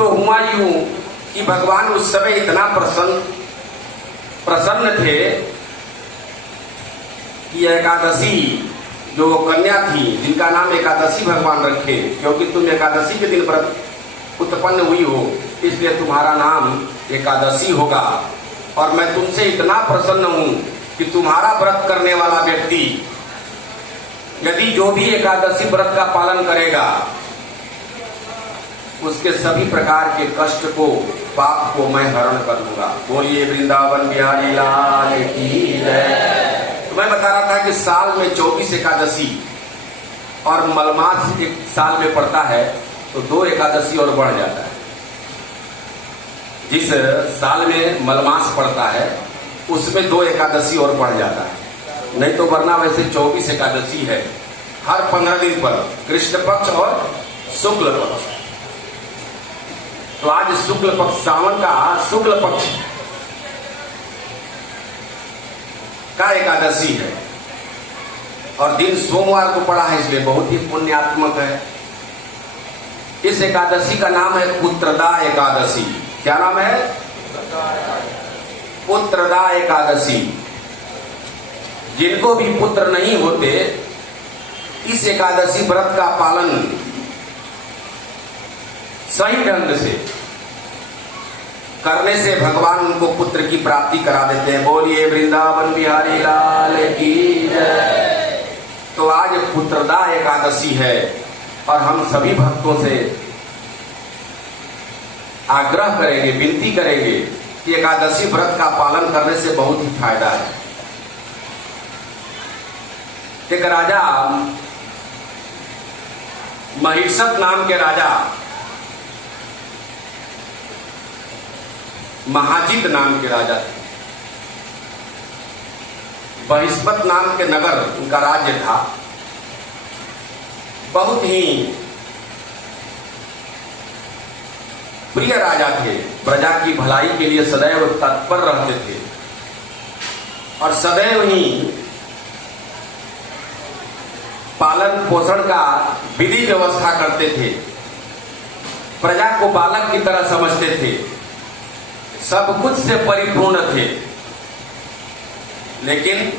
तो हुआ यूं कि भगवान उस समय इतना प्रसन्न थे कि एकादशी जो कन्या थी जिनका नाम एकादशी भगवान रखे, क्योंकि तुम एकादशी के दिन व्रत उत्पन्न हुई हो इसलिए तुम्हारा नाम एकादशी होगा। और मैं तुमसे इतना प्रसन्न हूं कि तुम्हारा व्रत करने वाला व्यक्ति यदि जो भी एकादशी व्रत का पालन करेगा उसके सभी प्रकार के कष्ट को, पाप को मैं हरण कर लूंगा। बोलिए वृंदावन बिहारी लाल की जय। तो मैं बता रहा था कि साल में 24 एकादशी और मलमास एक साल में पड़ता है तो 2 एकादशी और बढ़ जाता है। जिस साल में मलमास पड़ता है उसमें 2 एकादशी और बढ़ जाता है, नहीं तो वरना वैसे 24 एकादशी है हर 15 दिन पर, कृष्ण पक्ष और शुक्ल पक्ष। तो आज शुक्ल पक्ष, सावन का शुक्ल पक्ष का एकादशी है और दिन सोमवार को पड़ा है, इसलिए बहुत ही पुण्यात्मक है। इस एकादशी का नाम है पुत्रदा एकादशी। क्या नाम है? पुत्रदा एकादशी। जिनको भी पुत्र नहीं होते इस एकादशी व्रत का पालन सही ढंग से करने से भगवान उनको पुत्र की प्राप्ति करा देते हैं। बोलिए वृंदावन बिहारी लाल की जय। तो आज पुत्रदा एकादशी है और हम सभी भक्तों से आग्रह करेंगे, विनती करेंगे कि एकादशी व्रत का पालन करने से बहुत ही फायदा है। एक राजा, महिषद नाम के राजा, महाजित नाम के राजा थे। बृहस्पत नाम के नगर उनका राज्य था। बहुत ही प्रिय राजा थे, प्रजा की भलाई के लिए सदैव तत्पर रहते थे और सदैव ही पालन पोषण का विधि व्यवस्था करते थे। प्रजा को बालक की तरह समझते थे, सब कुछ से परिपूर्ण थे, लेकिन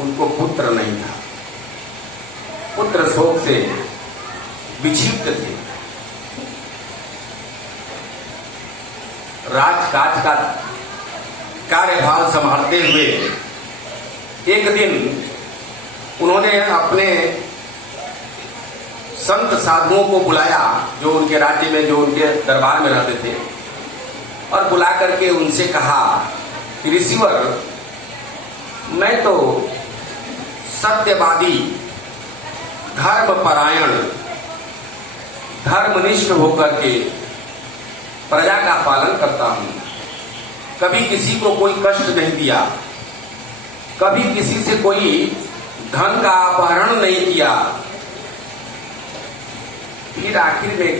उनको पुत्र नहीं था। पुत्र शोक से विक्षिप्त थे। राजकाज का कार्यभार संभालते हुए एक दिन उन्होंने अपने संत साधुओं को बुलाया जो उनके राज्य में, जो उनके दरबार में रहते थे, और बुला करके उनसे कहा कि ऋषिवर, मैं तो सत्यवादी, धर्मपरायण, धर्मनिष्ठ होकर के प्रजा का पालन करता हूं, कभी किसी को कोई कष्ट नहीं दिया, कभी किसी से कोई धन का अपहरण नहीं किया, फिर आखिर में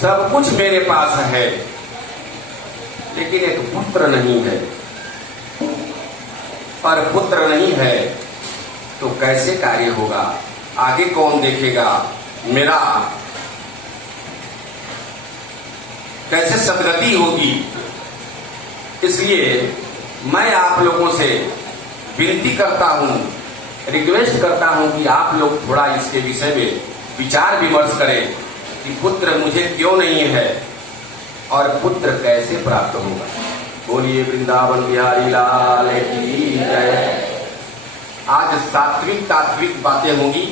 सब कुछ मेरे पास है, लेकिन एक पुत्र नहीं है। और पुत्र नहीं है तो कैसे कार्य होगा, आगे कौन देखेगा, मेरा कैसे सदगति होगी। इसलिए मैं आप लोगों से विनती करता हूं, रिक्वेस्ट करता हूं कि आप लोग थोड़ा इसके विषय में विचार विमर्श करें कि पुत्र मुझे क्यों नहीं है और पुत्र कैसे प्राप्त होगा। बोलिए वृंदावन बिहारी लाल की जय। आज सात्विक तात्विक बातें होंगी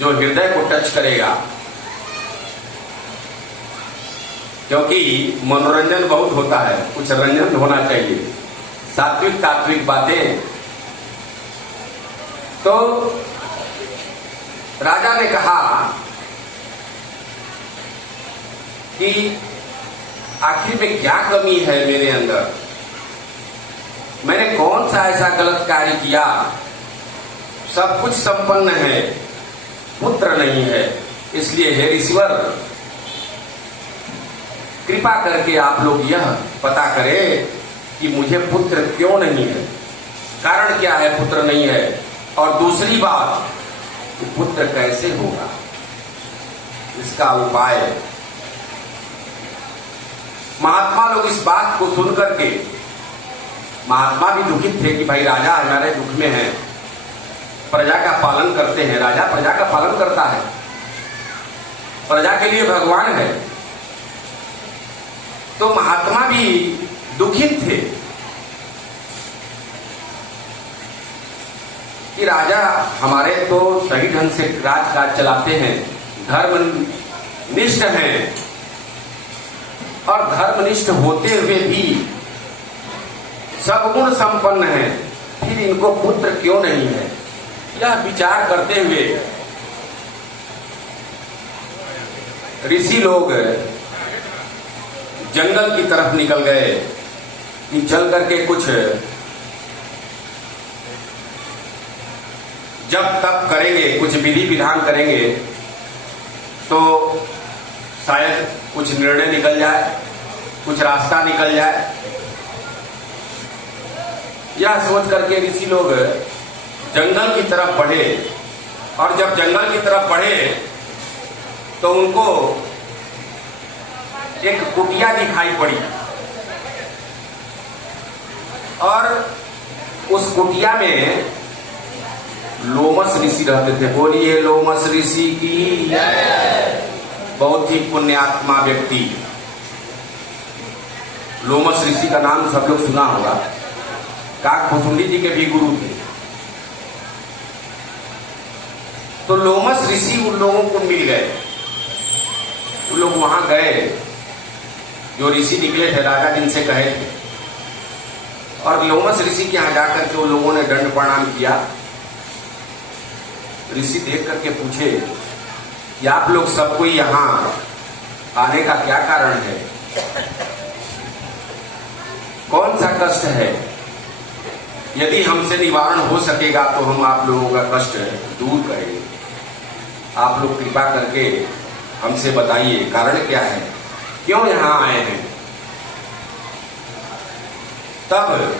जो हृदय को टच करेगा, क्योंकि मनोरंजन बहुत होता है, कुछ रंजन होना चाहिए। सात्विक तात्विक बातें। तो राजा ने कहा कि आखिर में क्या कमी है मेरे अंदर, मैंने कौन सा ऐसा गलत कार्य किया, सब कुछ संपन्न है, पुत्र नहीं है। इसलिए हे ईश्वर, कृपा करके आप लोग यह पता करें कि मुझे पुत्र क्यों नहीं है, कारण क्या है पुत्र नहीं है, और दूसरी बात कि पुत्र कैसे होगा, इसका उपाय महात्मा लोग इस बात को सुन करके, महात्मा भी दुखित थे कि भाई राजा हमारे दुख में है, प्रजा का पालन करते हैं, राजा प्रजा का पालन करता है, प्रजा के लिए भगवान है। तो महात्मा भी दुखित थे कि राजा हमारे तो सही ढंग से राजकाज चलाते हैं, धर्मनिष्ठ हैं, और धर्मनिष्ठ होते हुए भी सद्गुण संपन्न हैं, फिर इनको पुत्र क्यों नहीं है? यह विचार करते हुए ऋषि लोग जंगल की तरफ निकल गए कि चल करके कुछ जब तक करेंगे, कुछ विधि विधान करेंगे तो शायद कुछ निर्णय निकल जाए, कुछ रास्ता निकल जाए। यह सोच करके ऋषि लोग जंगल की तरफ बढ़े, और जब जंगल की तरफ बढ़े तो उनको एक कुटिया दिखाई पड़ी, और उस कुटिया में लोमस ऋषि रहते थे। बोलिए लोमस ऋषि की जय। बहुत ही पुण्यात्मा व्यक्ति लोमस ऋषि का नाम सब लोग सुना होगा, काकभुसुंडी जी के भी गुरु थे। तो लोमस ऋषि उन लोगों को मिल गए, उन लोग वहां गए जो ऋषि निकले थे, राजा जिनसे कहे थे, और लोमस ऋषि के यहां जाकर के उन लोगों ने दंड प्रणाम किया। ऋषि देख करके पूछे कि आप लोग सबको यहां आने का क्या कारण है, कौन सा कष्ट है? यदि हमसे निवारण हो सकेगा तो हम आप लोगों का कष्ट दूर करेंगे। आप लोग कृपा करके हमसे बताइए कारण क्या है, क्यों यहां आए हैं? तब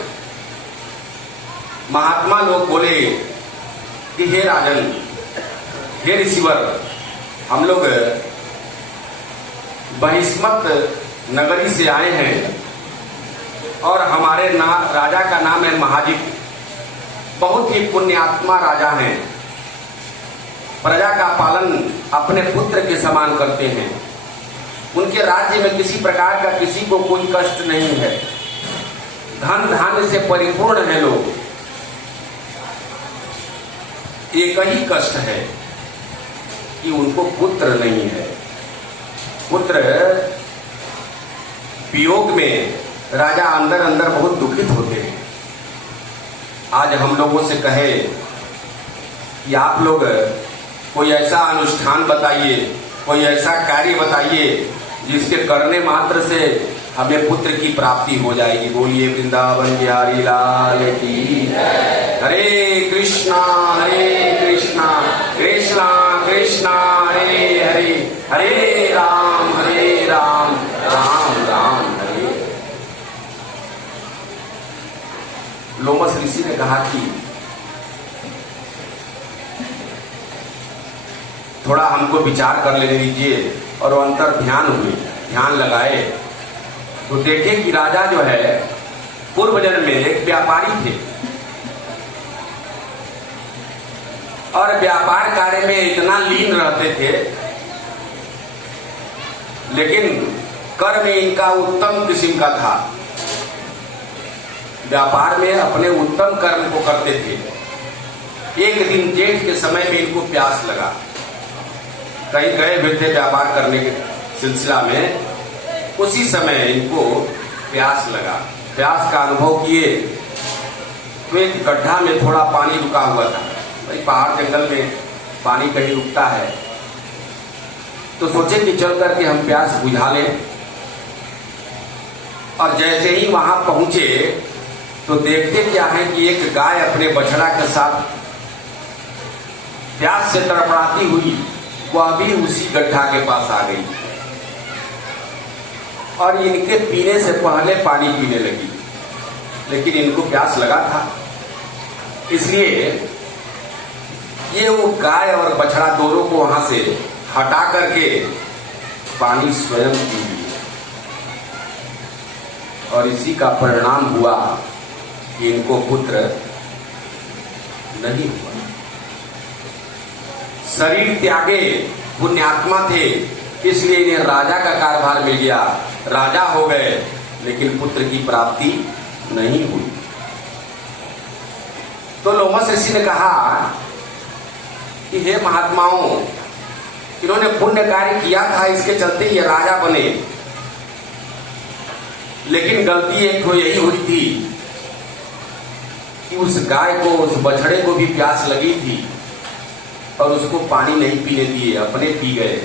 महात्मा लोग बोले कि हे राजन, हे ऋषिवर, हम लोग बहिष्मत नगरी से आए हैं, और हमारे राजा का नाम है महाजित। बहुत ही पुण्यात्मा राजा हैं, प्रजा का पालन अपने पुत्र के समान करते हैं। उनके राज्य में किसी प्रकार का किसी को कोई कष्ट नहीं है, धन धान्य से परिपूर्ण है लोग। एक ही कष्ट है कि उनको पुत्र नहीं है। पुत्र वियोग में राजा अंदर अंदर बहुत दुखित होते हैं। आज हम लोगों से कहे कि आप लोग कोई ऐसा अनुष्ठान बताइए, कोई ऐसा कार्य बताइए जिसके करने मात्र से हमें पुत्र की प्राप्ति हो जाएगी। बोलिए वृंदावन बिहारी लाल की जय। हरे कृष्णा कृष्णा कृष्णा हरे हरे, हरे राम राम राम हरे। लोमस ऋषि ने कहा कि थोड़ा हमको विचार कर लेने दीजिए, और वो अंतर ध्यान हुए, ध्यान लगाए तो देखे कि राजा जो है पूर्व जन्म में एक व्यापारी थे, और व्यापार कार्य में इतना लीन रहते थे, लेकिन कर्म इनका उत्तम किस्म का था। व्यापार में अपने उत्तम कर्म को करते थे। एक दिन जेठ के समय में इनको प्यास लगा, कहीं गए हुए थे व्यापार करने के सिलसिला में, उसी समय इनको प्यास लगा। प्यास का अनुभव किए तो एक गड्ढा में थोड़ा पानी रुका हुआ था। भाई पहाड़ जंगल में पानी कहीं रुकता है, तो सोचे कि चल करके हम प्यास बुझा लें। और जैसे ही वहां पहुंचे तो देखते क्या है कि एक गाय अपने बछड़ा के साथ प्यास से तड़पड़ाती हुई वह भी उसी गड्ढा के पास आ गई, और इनके पीने से पहले पानी पीने लगी। लेकिन इनको प्यास लगा था, इसलिए ये वो गाय और बछड़ा दोनों को वहां से हटा करके पानी स्वयं पी लिए। और इसी का परिणाम हुआ कि इनको पुत्र नहीं हुआ। शरीर त्यागे, पुण्यात्मा थे, इसलिए इन्हें राजा का कार्यभार मिल गया, राजा हो गए, लेकिन पुत्र की प्राप्ति नहीं हुई। तो लोमस ऋषि ने कहा कि हे महात्माओं, इन्होंने पुण्य कार्य किया था, इसके चलते ये राजा बने, लेकिन गलती एक तो यही हुई थी कि उस गाय को, उस बछड़े को भी प्यास लगी थी और उसको पानी नहीं पीने दिए, अपने पी गए।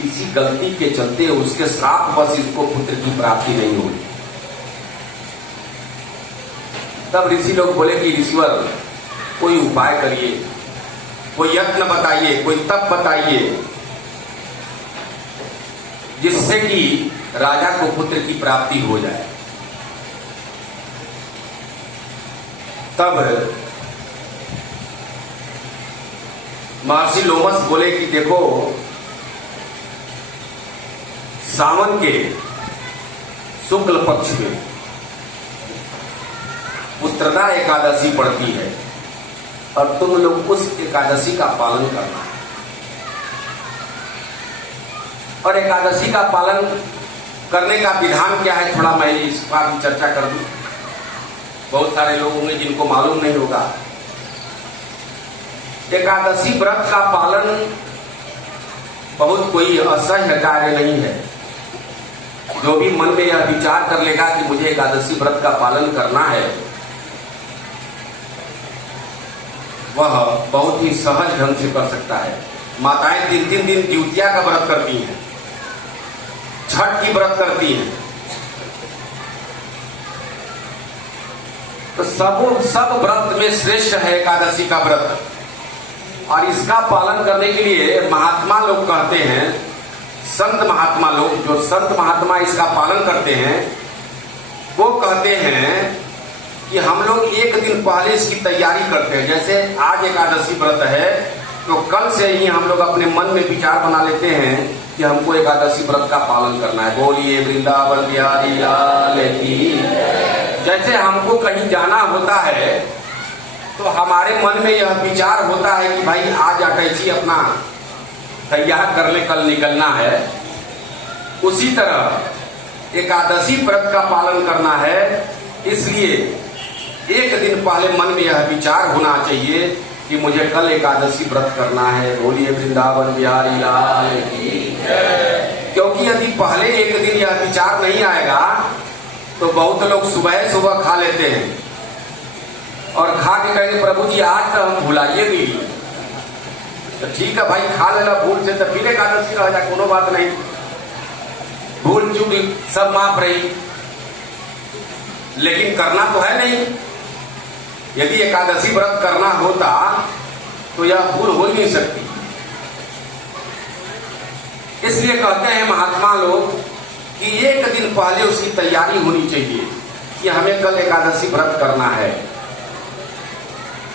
इसी गलती के चलते उसके श्राप बस इसको पुत्र की प्राप्ति नहीं हुई। तब ऋषि लोग बोले कि ईश्वर, कोई उपाय करिए, कोई यत्न बताइए, कोई तप बताइए, जिससे कि राजा को पुत्र की प्राप्ति हो जाए। तब महर्षि लोमस बोले कि देखो, सावन के शुक्ल पक्ष में पुत्रदा एकादशी पड़ती है और तुम लोग उस एकादशी का पालन करना है। और एकादशी का पालन करने का विधान क्या है, थोड़ा मैं इस पर भी चर्चा कर दूं। बहुत सारे लोग होंगे जिनको मालूम नहीं होगा। एकादशी व्रत का पालन बहुत कोई असह्य कार्य नहीं है। जो भी मन में यह विचार कर लेगा कि मुझे एकादशी व्रत का पालन करना है, वह बहुत ही सहज ढंग से कर सकता है। माताएं 3-3 दिन द्वितीया का व्रत करती हैं, छठ की व्रत करती हैं। तो सब व्रत में श्रेष्ठ है एकादशी का व्रत। और इसका पालन करने के लिए महात्मा लोग कहते हैं, संत महात्मा लोग, जो संत महात्मा इसका पालन करते हैं, वो कहते हैं कि हम लोग एक दिन पहले इसकी तैयारी करते हैं। जैसे आज एकादशी व्रत है, तो कल से ही हम लोग अपने मन में विचार बना लेते हैं कि हमको एकादशी व्रत का पालन करना है। बोलिए वृंदावन बिहारी लाल की। जैसे हमको कहीं जाना होता है तो हमारे मन में यह विचार होता है कि भाई आज अटैची अपना तैयार कर ले, कल निकलना है। उसी तरह एकादशी व्रत का पालन करना है, इसलिए एक दिन पहले मन में यह विचार होना चाहिए कि मुझे कल एकादशी व्रत करना है। बोलिए वृंदावन बिहारी लाल की। क्योंकि यदि पहले एक दिन यह विचार नहीं आएगा तो बहुत लोग सुबह सुबह खा लेते हैं और खा के कहेंगे प्रभु जी आज तो हम भुलाइए भी। तो ठीक है भाई, खा लेना भूल से, तो फिर एकादशी रह जाए, कोनो बात नहीं, भूल चूक सब माफ रही, लेकिन करना तो है नहीं। यदि एकादशी व्रत करना होता तो यह भूल हो ही नहीं सकती। इसलिए कहते हैं महात्मा लोग कि एक दिन पहले उसकी तैयारी होनी चाहिए कि हमें कल एकादशी व्रत करना है।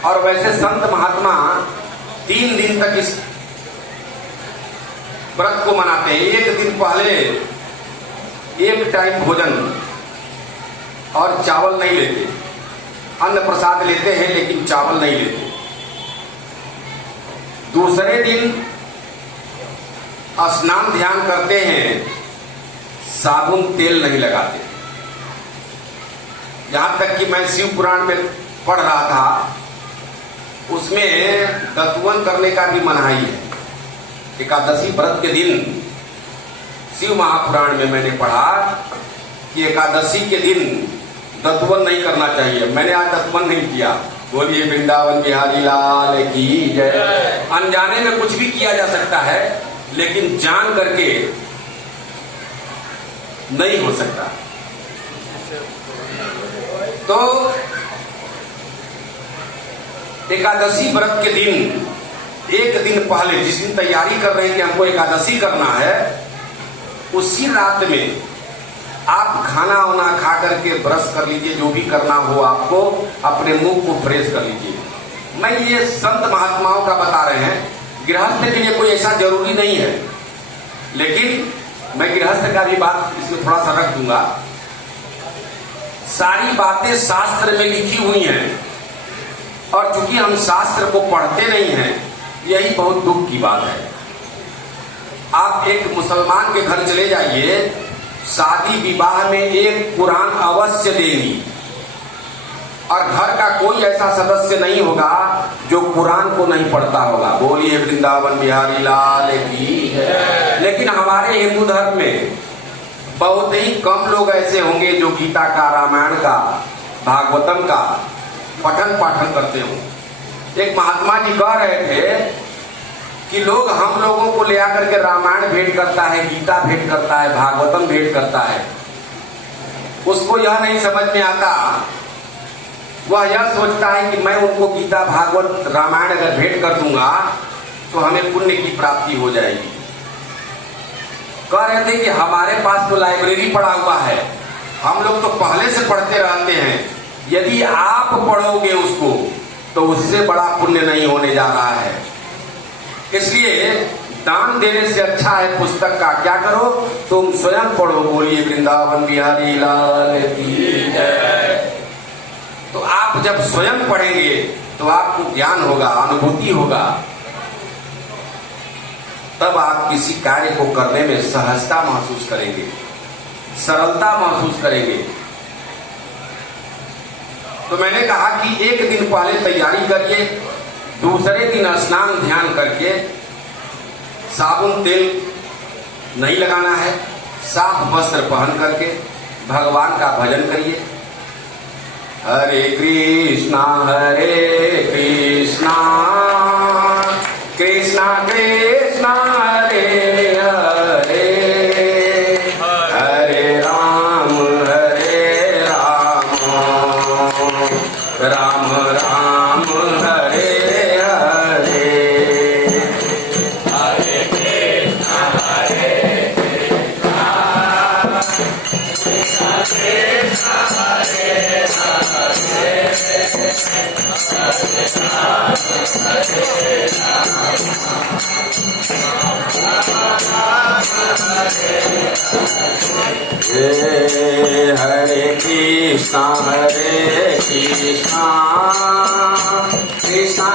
और वैसे संत महात्मा 3 दिन तक इस व्रत को मनाते हैं। एक दिन पहले एक टाइम भोजन और चावल नहीं लेते, अन्न प्रसाद लेते हैं लेकिन चावल नहीं लेते। दूसरे दिन स्नान ध्यान करते हैं, साबुन तेल नहीं लगाते। यहां तक कि मैं शिव पुराण में पढ़ रहा था, उसमें दतवन करने का भी मनाही है। एकादशी व्रत के दिन शिव महापुराण में मैंने पढ़ा कि एकादशी के दिन दतवन नहीं करना चाहिए। मैंने आज दतवन नहीं किया। बोलिए वृंदावन बिहारी लाल की जय। अनजाने में कुछ भी किया जा सकता है, लेकिन जान करके नहीं हो सकता। तो एकादशी व्रत के दिन एक दिन पहले, जिस दिन तैयारी कर रहे हैं कि हमको एकादशी करना है, उसी रात में आप खाना वाना खा करके ब्रश कर लीजिए, जो भी करना हो आपको, अपने मुंह को फ्रेश कर लीजिए। मैं ये संत महात्माओं का बता रहे हैं, गृहस्थ के लिए कोई ऐसा जरूरी नहीं है, लेकिन मैं गृहस्थ का भी बात इसमें थोड़ा सा रख दूंगा। सारी बातें शास्त्र में लिखी हुई हैं, और चूंकि हम शास्त्र को पढ़ते नहीं हैं, यही बहुत दुख की बात है। आप एक मुसलमान के घर चले जाइए, शादी विवाह में एक कुरान अवश्य देंगी, और घर का कोई ऐसा सदस्य नहीं होगा जो कुरान को नहीं पढ़ता होगा। बोलिए वृंदावन बिहारी लाल की है। लेकिन हमारे हिंदू धर्म में बहुत ही कम लोग ऐसे होंगे जो गीता का, रामायण का, भागवतम का पठन पाठन करते हो। एक महात्मा जी कह रहे थे कि लोग हम लोगों को ले आकर के रामायण भेंट करता है, गीता भेंट करता है, भागवतम भेंट करता है, उसको यह नहीं समझ में आता, वह यह सोचता है कि मैं उनको गीता, भागवत, रामायण अगर भेंट कर दूंगा तो हमें पुण्य की प्राप्ति हो जाएगी। कह रहे थे कि हमारे पास तो लाइब्रेरी पड़ा हुआ है, हम लोग तो पहले से पढ़ते रहते हैं, यदि आप पढ़ोगे उसको तो उससे बड़ा पुण्य नहीं होने जा रहा है। इसलिए दान देने से अच्छा है पुस्तक का क्या करो, तुम स्वयं पढ़ो। बोलिए वृंदावन बिहारी लाल की जय। तो आप जब स्वयं पढ़ेंगे तो आपको ज्ञान होगा, अनुभूति होगा, तब आप किसी कार्य को करने में सहजता महसूस करेंगे, सरलता महसूस करेंगे। तो मैंने कहा कि एक दिन पहले तैयारी करिए, दूसरे दिन स्नान ध्यान करके, साबुन तेल नहीं लगाना है, साफ वस्त्र पहन करके भगवान का भजन करिए। हरे कृष्णा कृष्णा कृष्णा हरे हरे, हरे राम राम राम हरे हरे। हरे कृष्णा कृष्णा कृष्णा हरे हरे कृष्णा कृष्णा कृष्णा